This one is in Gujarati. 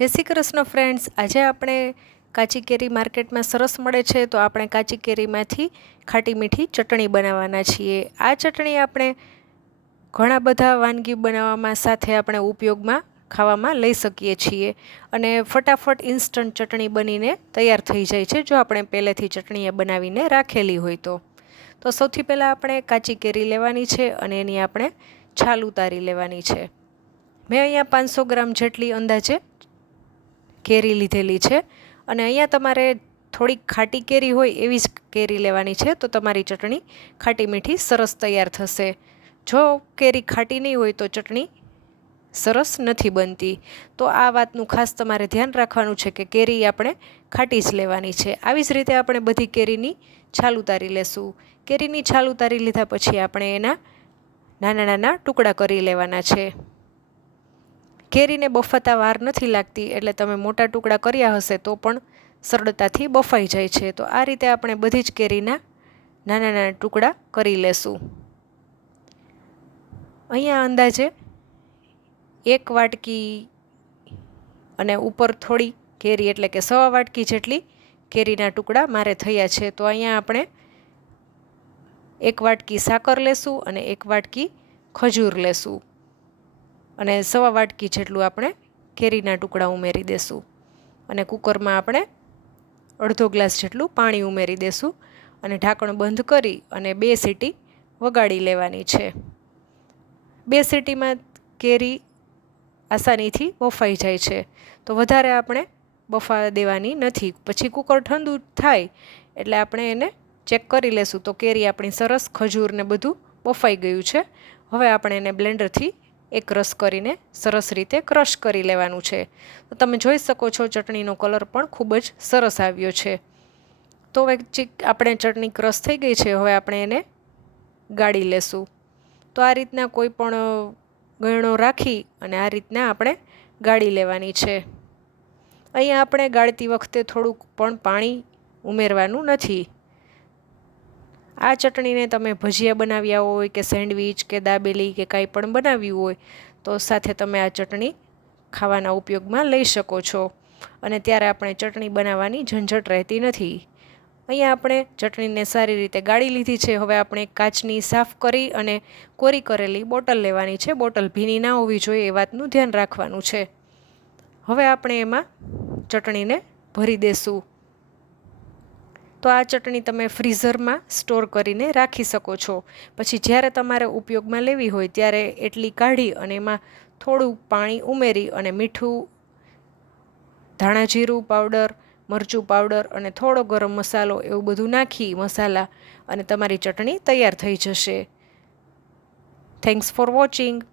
જય શ્રી કૃષ્ણ ફ્રેન્ડ્સ, આજે આપણે કાચી કેરી માર્કેટમાં સરસ મળે છે તો આપણે કાચી કેરીમાંથી ખાટી મીઠી ચટણી બનાવવાના છીએ। આ ચટણી આપણે ઘણા બધા વાનગી બનાવવામાં સાથે આપણે ઉપયોગમાં ખાવામાં લઈ શકીએ છીએ અને ફટાફટ ઇન્સ્ટન્ટ ચટણી બનીને તૈયાર થઈ જાય છે જો આપણે પહેલેથી ચટણી બનાવીને રાખેલી હોય તો સૌથી પહેલાં આપણે કાચી કેરી લેવાની છે અને એની આપણે છાલ ઉતારી લેવાની છે। મેં અહીંયા 500 ગ્રામ જેટલી અંદાજે કેરી લીધેલી છે અને અહીંયા તમારે થોડીક ખાટી કેરી હોય એવી જ કેરી લેવાની છે તો તમારી ચટણી ખાટી મીઠી સરસ તૈયાર થશે। જો કેરી ખાટી નહીં હોય તો ચટણી સરસ નથી બનતી, તો આ વાતનું ખાસ તમારે ધ્યાન રાખવાનું છે કે કેરી આપણે ખાટી જ લેવાની છે। આવી જ રીતે આપણે બધી કેરીની છાલ ઉતારી લેશું। કેરીની છાલ ઉતારી લીધા પછી આપણે એના નાના નાના ટુકડા કરી લેવાના છે। કેરીને બફાતા વાર નથી લાગતી એટલે તમે મોટા ટુકડા કર્યા હશે તો પણ સરળતાથી બફાઈ જાય છે। તો આ રીતે આપણે બધી જ કેરીના નાના નાના ટુકડા કરી લેશું। અહીંયા અંદાજે 1 વાટકી અને ઉપર થોડી કેરી એટલે કે 1.25 વાટકી જેટલી કેરીના ટુકડા મારે થયા છે। તો અહીંયા આપણે 1 વાટકી સાકર લેશું અને 1 વાટકી ખજૂર લેશું અને 1.25 વાટકી જેટલું આપણે કેરીના ટુકડા ઉમેરી દેશું અને કુકરમાં આપણે અડધો ગ્લાસ જેટલું પાણી ઉમેરી દેશું અને ઢાંકણ બંધ કરી અને 2 સીટી વગાડી લેવાની છે। 2 સીટીમાં કેરી આસાનીથી બફાઈ જાય છે તો વધારે આપણે બફાવા દેવાની નથી। પછી કુકર ઠંડુ થાય એટલે આપણે એને ચેક કરી લેશું તો કેરી આપણી સરસ ખજૂર ને બધું બફાઈ ગયું છે। હવે આપણે એને બ્લેન્ડરથી એક રસ કરીને સરસ રીતે ક્રશ કરી લેવાનું છે। તો તમે જોઈ શકો છો ચટણીનો કલર પણ ખૂબ જ સરસ આવ્યો છે। તો હવે આપણે ચટણી ક્રશ થઈ ગઈ છે, હવે આપણે એને ગાળી લેશું। તો આ રીતના કોઈ પણ ગળણો રાખી અને આ રીતના આપણે ગાળી લેવાની છે। અહીંયા આપણે ગાળતી વખતે થોડુંક પણ પાણી ઉમેરવાનું નથી। આ ચટણીને તમે ભજીયા બનાવ્યા હોય કે સેન્ડવિચ કે દાબેલી કે કાંઈ પણ બનાવ્યું હોય તો સાથે તમે આ ચટણી ખાવાના ઉપયોગમાં લઈ શકો છો અને ત્યારે આપણે ચટણી બનાવવાની ઝંઝટ રહેતી નથી। અહીંયા આપણે ચટણીને સારી રીતે ગાળી લીધી છે। હવે આપણે કાચની સાફ કરી અને કોરી કરેલી બોટલ લેવાની છે। બોટલ ભીની ના હોવી જોઈએ એ વાતનું ધ્યાન રાખવાનું છે। હવે આપણે એમાં ચટણીને ભરી દેશું। તો આ ચટણી તમે ફ્રીઝરમાં સ્ટોર કરીને રાખી શકો છો। પછી જ્યારે તમારે ઉપયોગમાં લેવી હોય ત્યારે એટલી કાઢી અને એમાં થોડું પાણી ઉમેરી અને મીઠું, ધાણા જીરું પાવડર, મરચું પાવડર અને થોડો ગરમ મસાલો એવું બધું નાખી મસાલા અને તમારી ચટણી તૈયાર થઈ જશે। Thanks for watching.